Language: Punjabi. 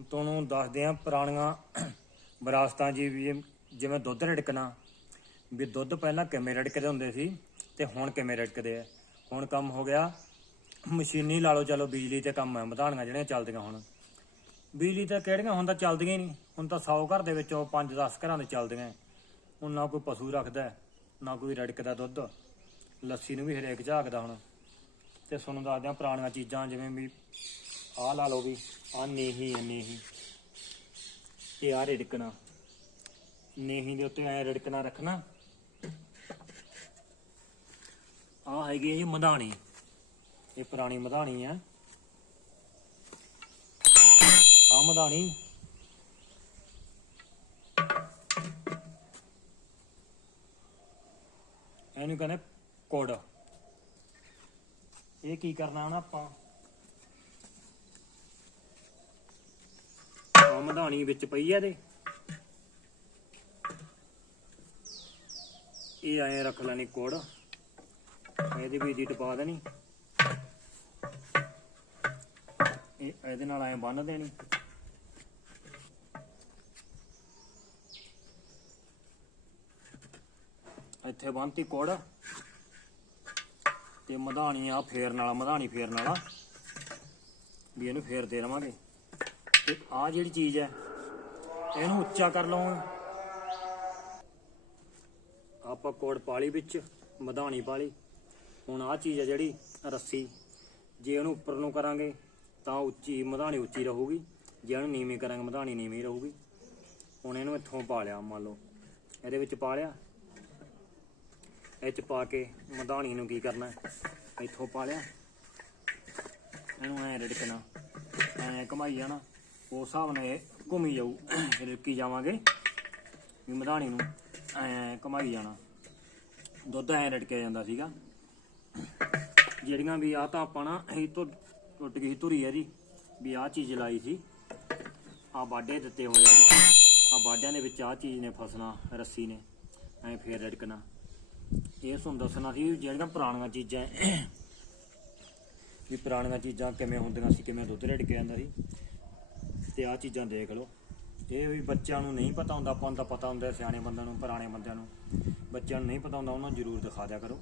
ਹੁਣ ਤੁਹਾਨੂੰ ਦੱਸਦੇ ਆ ਪੁਰਾਣੀਆਂ ਵਿਰਾਸਤਾਂ ਜੀ ਵੀ ਜਿਵੇਂ ਦੁੱਧ ਰੜਕਣਾ, ਵੀ ਦੁੱਧ ਪਹਿਲਾਂ ਕਿਵੇਂ ਰੜਕਦੇ ਹੁੰਦੇ ਸੀ ਤੇ ਹੁਣ ਕਿਵੇਂ ਰੜਕਦੇ ਆ। ਹੁਣ ਕੰਮ ਹੋ ਗਿਆ, ਮਸ਼ੀਨੀ ਲਾ ਲਓ, ਚਲੋ ਬਿਜਲੀ ਤੇ ਕੰਮ ਹੈ ਮਧਾਣੀਆਂ ਜਿਹੜੀਆਂ ਚੱਲਦੀਆਂ ਹੁਣ। ਬਿਜਲੀ ਤਾਂ ਕਿਹੜੀਆਂ, ਹੁਣ ਤਾਂ ਚੱਲਦੀਆਂ ਹੀ ਨਹੀਂ। ਹੁਣ ਤਾਂ 100 ਘਰ ਦੇ ਵਿੱਚੋਂ 5-10 ਘਰਾਂ ਦੇ ਚੱਲਦੀਆਂ। ਹੁਣ ਨਾ ਕੋਈ ਪਸ਼ੂ ਰੱਖਦਾ, ਨਾ ਕੋਈ ਰੜਕਦਾ ਦੁੱਧ। ਲੱਸੀ ਨੂੰ ਵੀ ਹਰੇਕ ਝਾਕਦਾ ਹੁਣ। ਤੇ ਤੁਹਾਨੂੰ ਦੱਸਦੇ ਆ ਪੁਰਾਣੀਆਂ ਚੀਜ਼ਾਂ ਜਿਵੇਂ ਵੀ ਆਹ ਲਾ ਲਓ ਵੀ, ਆਹ ਨੇਹੀ ਹੈ ਨੇਹੀ। ਤੇ ਰਿੜਕਣਾ। ਨੇਹੀ ਦੇ ਉੱਤੇ ਐ ਰਿੜਕਣਾ ਰੱਖਣਾ। ਆਹ ਹੈਗੀ ਹੈ ਜੀ ਮਧਾਣੀ। ਇਹ ਪੁਰਾਣੀ ਮਧਾਣੀ ਆ। ਆਹ ਮਧਾਣੀ। ਇਹਨੂੰ ਕਹਿੰਦੇ ਕੋੜ। ਇਹ ਕੀ ਕਰਨਾ ਹੁਣ ਆਪਾਂ? ਮਧਾਣੀ ਵਿੱਚ ਪਈ ਆ ਇਹਦੇ। ਇਹ ਐਂ ਰੱਖ ਲੈਣੀ ਕੋੜ। ਇਹਦੀ ਵਿੱਚ ਦੀ ਟਪਾ ਦੇਣੀ। ਇਹ ਇਹਦੇ ਨਾਲ ਐਂ ਬੰਨ ਦੇਣੀ। ਇੱਥੇ ਬੰਨਤੀ ਕੋੜ। ਤੇ ਮਧਾਣੀ ਆ ਫੇਰਨ ਵਾਲਾ ਮਧਾਣੀ ਫੇਰਨ ਵਾਲਾ ਵੀ ਇਹਨੂੰ ਫੇਰਦੇ ਰਵਾਂਗੇ ਤੇ ਆ ਜਿਹੜੀ ਚੀਜ਼ ਹੈ, ਇਹਨੂੰ ਉੱਚਾ ਕਰ ਲਵਾਂਗੇ ਆਪਾਂ ਕੋੜ ਪਾਲੀ ਵਿੱਚ, ਮਧਾਣੀ ਪਾਲੀ। ਹੁਣ ਆ ਚੀਜ਼ ਹੈ ਜਿਹੜੀ ਰੱਸੀ। ਜੇ ਉਹਨੂੰ ਉੱਪਰ ਨੂੰ ਕਰਾਂਗੇ, ਤਾਂ ਉੱਚੀ, ਮਧਾਣੀ ਉੱਚੀ ਰਹੂਗੀ। ਜੇ ਉਹਨੂੰ ਨੀਵੀਂ ਕਰਾਂਗੇ, ਮਧਾਣੀ ਨੀਵੀਂ ਰਹੂਗੀ। ਹੁਣ ਇਹਨੂੰ ਇੱਥੋਂ ਪਾ ਲਿਆ, ਮੰਨ ਲਓ। ਇਹਦੇ ਵਿੱਚ ਪਾ ਲਿਆ। ਇਹ ਚ ਪਾ ਕੇ ਮਧਾਣੀ ਨੂੰ ਕੀ ਕਰਨਾ ਇੱਥੋਂ ਪਾ ਲਿਆ। ਇਹਨੂੰ ਐ ਰੜਕਣਾ, ਐ ਘਮਾਈ ਜਾਣਾ। ਉਸ ਹਿਸਾਬ ਨਾਲ ਇਹ ਘੁੰਮੀ ਜਾਊ ਰੜਕੀ ਜਾਵਾਂਗੇ। ਵੀ ਮਧਾਣੀ ਨੂੰ ਐ ਘਮਾਈ ਜਾਣਾ। ਦੁੱਧ ਐ ਰੜਕਿਆ ਜਾਂਦਾ ਸੀਗਾ। ਜਿਹੜੀਆਂ ਵੀ ਆ ਤਾਂ ਆਪਾਂ ਨਾ ਇਹ ਤੋਂ ਟੁੱਟ ਗਈ ਸੀ, ਧੁਰੀ ਹੈ ਜੀ ਵੀ ਆਹ ਚੀਜ਼ ਲਾਈ ਸੀ। ਆ ਬਾਡੇ ਦਿੱਤੇ ਹੋਏ ਆ। ਆ ਬਾਡਿਆਂ ਦੇ ਵਿੱਚ ਆ ਚੀਜ਼ ਨੇ ਫਸਣਾ, ਰੱਸੀ ਨੇ। ਐ ਫੇਰ ਰੜਕਣਾ। ਇਹ ਤੁਹਾਨੂੰ ਦੱਸਣਾ ਸੀ ਵੀ ਜਿਹੜੀਆਂ ਪੁਰਾਣੀਆਂ ਚੀਜ਼ਾਂ ਵੀ ਪੁਰਾਣੀਆਂ ਚੀਜ਼ਾਂ ਕਿਵੇਂ ਹੁੰਦੀਆਂ ਸੀ, ਕਿਵੇਂ ਦੁੱਧ ਰੜਕਿਆ ਜਾਂਦਾ ਸੀ। ਤੇ ਆਹ ਚੀਜ਼ਾਂ ਦੇਖ ਲਓ। ਇਹ ਵੀ ਬੱਚਿਆਂ ਨੂੰ ਨਹੀਂ ਪਤਾ ਹੁੰਦਾ, ਆਪਾਂ ਨੂੰ ਤਾਂ ਪਤਾ ਹੁੰਦਾ ਸਿਆਣੇ ਬੰਦਿਆਂ ਨੂੰ, ਪੁਰਾਣੇ ਬੰਦਿਆਂ ਨੂੰ। ਬੱਚਿਆਂ ਨੂੰ ਨਹੀਂ ਪਤਾ ਹੁੰਦਾ, ਉਹਨਾਂ ਨੂੰ ਜ਼ਰੂਰ ਦਿਖਾ ਦਿਆ ਕਰੋ।